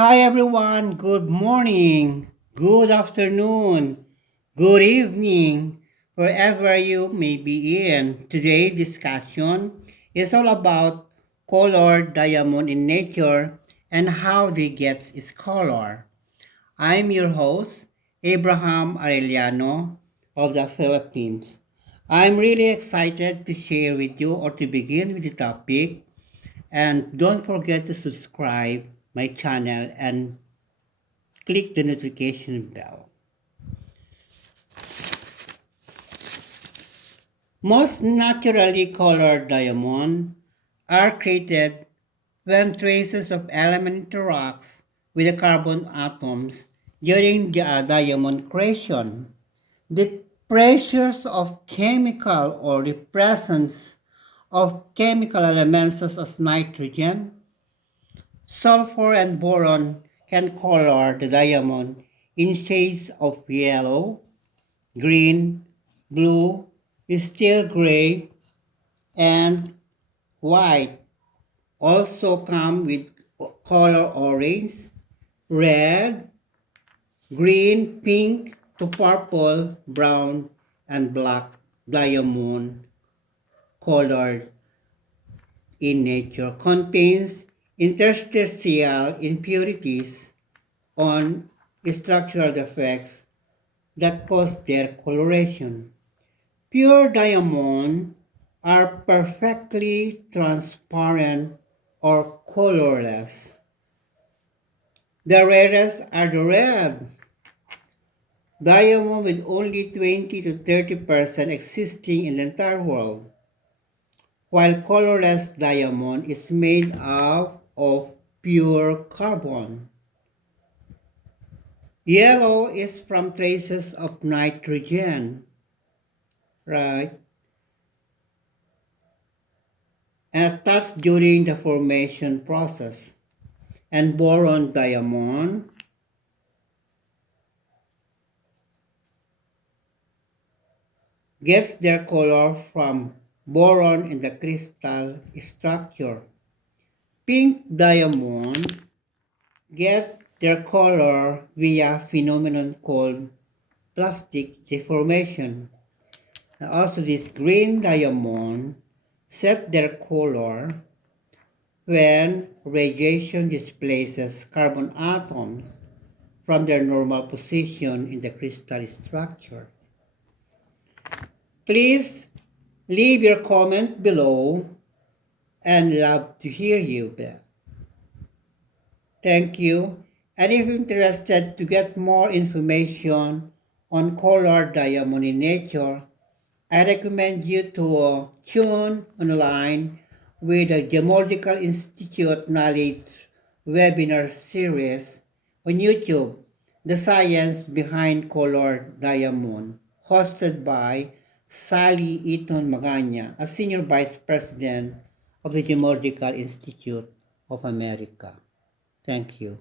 Hi everyone, good morning, good afternoon, good evening, wherever you may be in. Today's discussion is all about colored diamond in nature and how they get its color. I'm your host, Abraham Arellano of the Philippines. I'm really excited to share with you or to begin with the topic, and don't forget to subscribe my channel and click the notification bell. Most naturally colored diamonds are created when traces of element interacts with the carbon atoms during the diamond creation. The pressures of chemical or the presence of chemical elements such as nitrogen, sulfur, and boron can color the diamond in shades of yellow, green, blue, steel gray, and white. Also come with color orange, red, green, pink to purple, brown, and black diamond colored in nature contains interstitial impurities on structural defects that cause their coloration. Pure diamond are perfectly transparent or colorless. The rarest are the red diamond with only 20 to 30% existing in the entire world, while colorless diamond is made up of pure carbon. Yellow is from traces of nitrogen, right? And attached during the formation process. And boron diamond gets their color from boron in the crystal structure. Pink diamond get their color via phenomenon called plastic deformation. And also this green diamond set their color when radiation displaces carbon atoms from their normal position in the crystal structure. Please leave your comment below and love to hear you back. Thank you. And if you're interested to get more information on colored diamond in nature, I recommend you to tune online with the Geological Institute Knowledge webinar series on YouTube, The Science Behind Colored Diamond, hosted by Sally Eaton Magana, a Senior Vice President of the Geological Institute of America. Thank you.